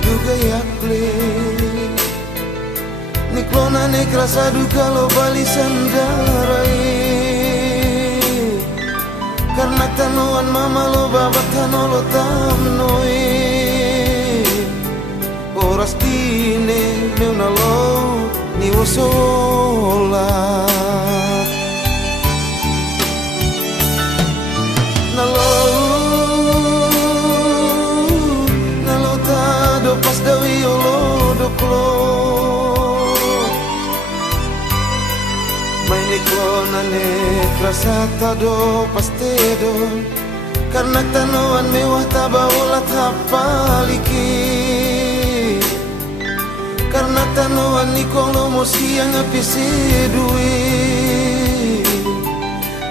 duga yakle Niklona nek rasa duka lo bali sandarai Karena tanuan mama lo babat tano lo tamnoi Oras dine meuna lo ni wosolat Nalo tado pas dawi lo doklo Niklona nek rasa tado pastedon Karena tanuan mewah tabaulat hapaliki Karena tanuan nikolo mo siang apisi dui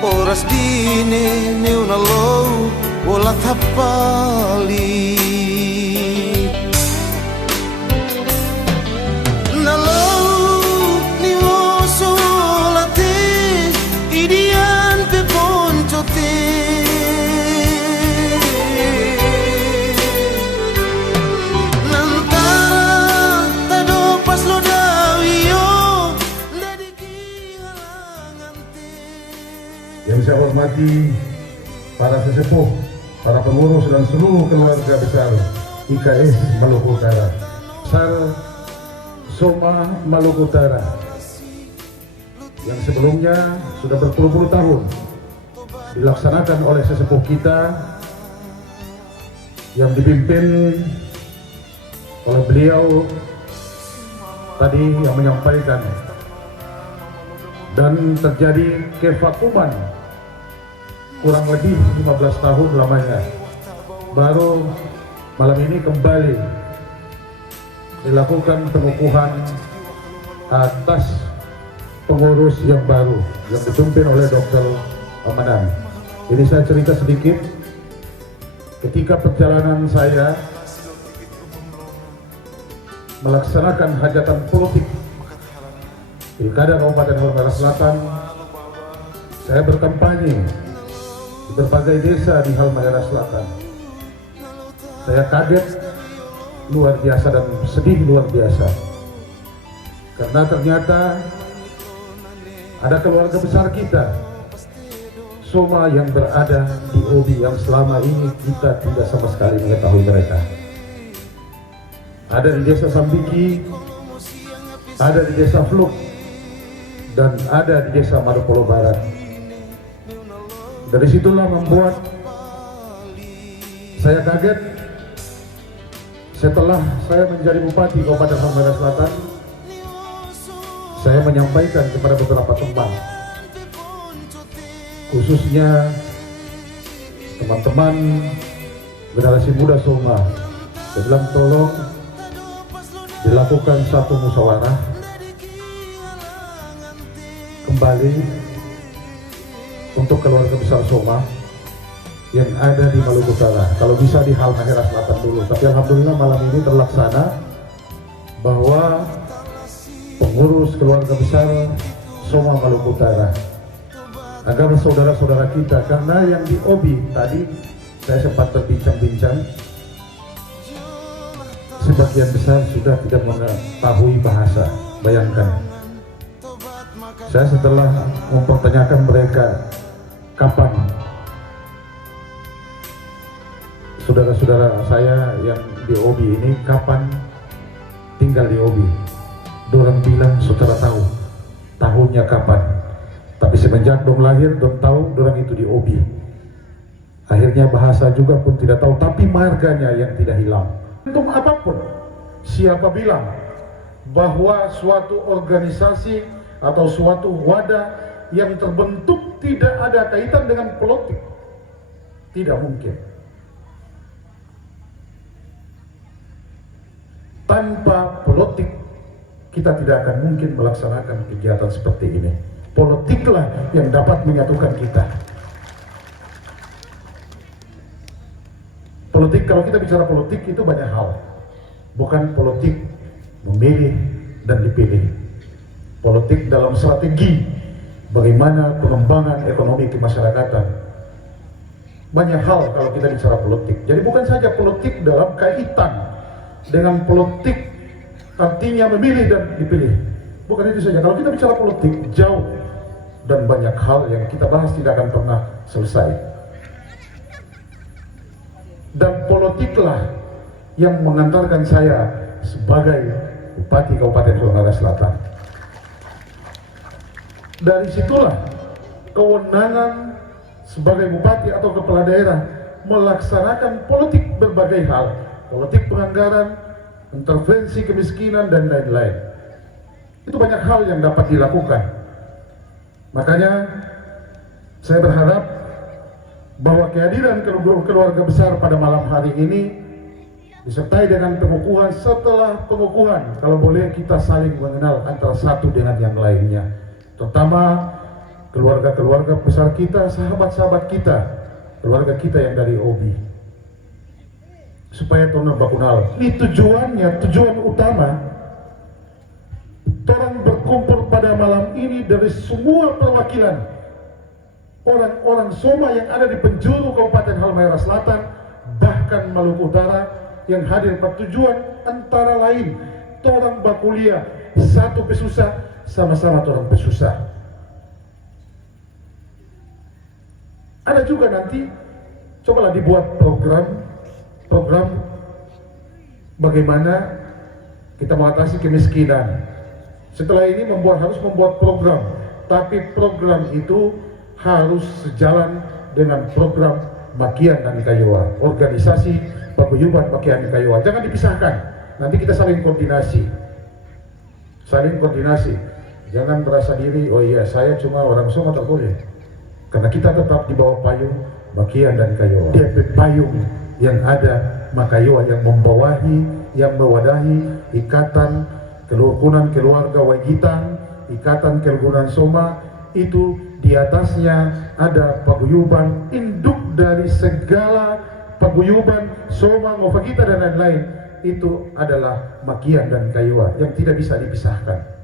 Oras dine meuna lo wolat hapali Yang saya hormati para sesepuh, para pengurus dan seluruh keluarga besar IKS Maluku Utara, besar Soma Maluku Utara yang sebelumnya sudah berpuluh-puluh tahun dilaksanakan oleh sesepuh kita yang dipimpin oleh beliau tadi yang menyampaikan, dan terjadi kevakuman kurang lebih 15 tahun lamanya. Baru malam ini kembali dilakukan pengukuhan atas pengurus yang baru yang dipimpin oleh Dr. Amanan. Ini saya cerita sedikit. Ketika perjalanan saya melaksanakan hajatan politik Pilkada Kabupaten Halmahera Selatan, saya berkampanye di berbagai desa di Halmahera Selatan. Saya kaget luar biasa dan sedih luar biasa karena ternyata ada keluarga besar kita, Soma, yang berada di OBI yang selama ini kita tidak sama sekali mengetahui mereka. Ada di desa Sambiki, ada di desa Fluk, dan ada di desa Madopolo Barat. Dari situlah membuat saya kaget setelah saya menjadi Bupati Kabupaten Halmahera Selatan. Saya menyampaikan kepada beberapa teman, khususnya teman-teman generasi muda Soma, saya bilang tolong dilakukan satu musyawarah kembali untuk keluarga besar Soma yang ada di Maluku Utara. Kalau bisa di Halmahera Selatan dulu, tapi alhamdulillah malam ini terlaksana bahwa pengurus keluarga besar Soma Maluku Utara, agar saudara-saudara kita, karena yang di OBI tadi saya sempat berbincang-bincang, sebagian besar sudah tidak mengetahui bahasa. Bayangkan, saya setelah mempertanyakan mereka kapan saudara-saudara saya yang di OBI ini kapan tinggal di OBI, dorang bilang saudara tahu tahunnya kapan, tapi semenjak dong lahir dong tahu dorang itu di OBI. Akhirnya bahasa juga pun tidak tahu, tapi marganya yang tidak hilang. Untuk apapun, siapa bilang bahwa suatu organisasi atau suatu wadah yang terbentuk tidak ada kaitan dengan politik? Tidak mungkin. Tanpa politik kita tidak akan mungkin melaksanakan kegiatan seperti ini. Politiklah yang dapat menyatukan kita. Politik, kalau kita bicara politik itu banyak hal, bukan politik memilih dan dipilih. Politik dalam strategi bagaimana pengembangan ekonomi kemasyarakatan. Banyak hal kalau kita bicara politik. Jadi bukan saja politik dalam kaitan dengan politik artinya memilih dan dipilih. Bukan itu saja, kalau kita bicara politik jauh dan banyak hal yang kita bahas tidak akan pernah selesai. Dan politiklah yang mengantarkan saya sebagai Bupati Kabupaten Donggala Selatan. Dari situlah kewenangan sebagai bupati atau kepala daerah melaksanakan politik berbagai hal, politik penganggaran, intervensi kemiskinan dan lain-lain. Itu banyak hal yang dapat dilakukan. Makanya saya berharap bahwa kehadiran keluarga besar pada malam hari ini disertai dengan pengukuhan. Setelah pengukuhan, kalau boleh kita saling mengenal antara satu dengan yang lainnya, terutama keluarga-keluarga besar kita, sahabat-sahabat kita, keluarga kita yang dari OBI, supaya tono bakunal. Ini tujuannya, tujuan utama orang berkumpul pada malam ini dari semua perwakilan orang-orang Soma yang ada di penjuru Kabupaten Halmahera Selatan, bahkan Maluku Utara, yang hadir bertujuan antara lain torang bakuliah satu pesusah, sama-sama torang pesusah. Ada juga nanti cobalah dibuat program bagaimana kita mengatasi kemiskinan. Setelah ini harus membuat program, tapi program itu harus sejalan dengan program Makian dan Kayuwa, organisasi paguyuban Makian dan Kayuwa. Jangan dipisahkan. Nanti kita saling koordinasi. Jangan merasa diri, oh iya saya cuma orang Soma, tak boleh. Karena kita tetap di bawah payung Makian dan Kayuwa. DP payung yang ada Makayuwa yang membawahi, yang mewadahi ikatan kerukunan keluarga Waigitan, ikatan kerukunan Soma. Itu di atasnya ada paguyuban induk dari segala paguyuban Soma, Ngofagita dan lain-lain. Itu adalah Makian dan Kayuwa yang tidak bisa dipisahkan.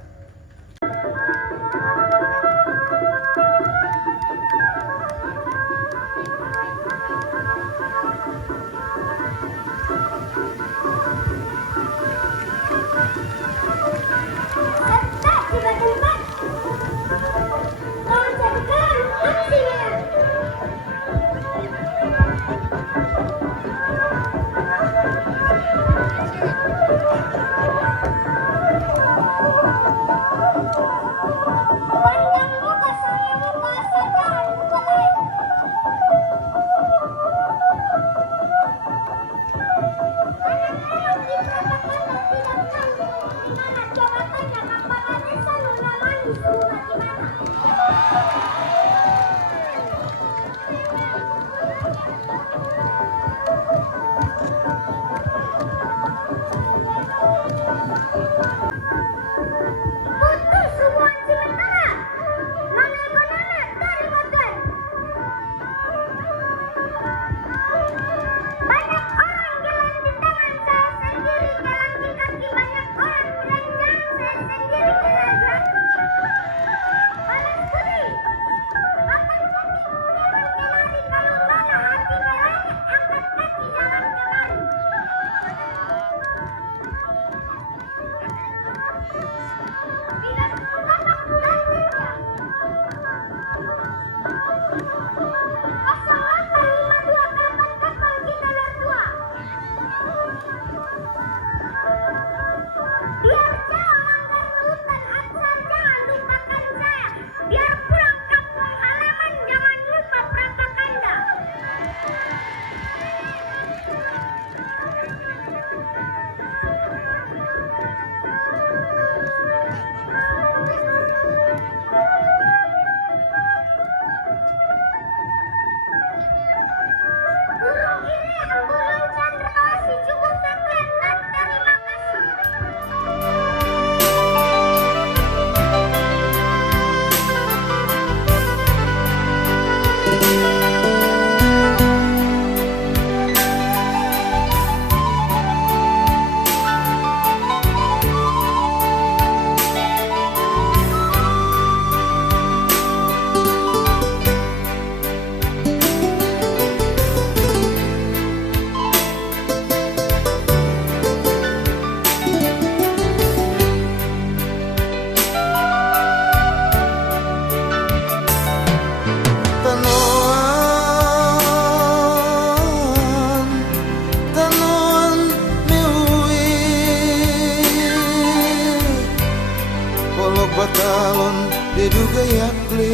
yakle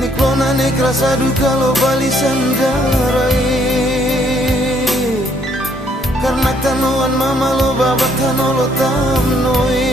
Niklona ne krasa duka lo bali sandarai Karena tanuan mama lo babat tanolo tamnoi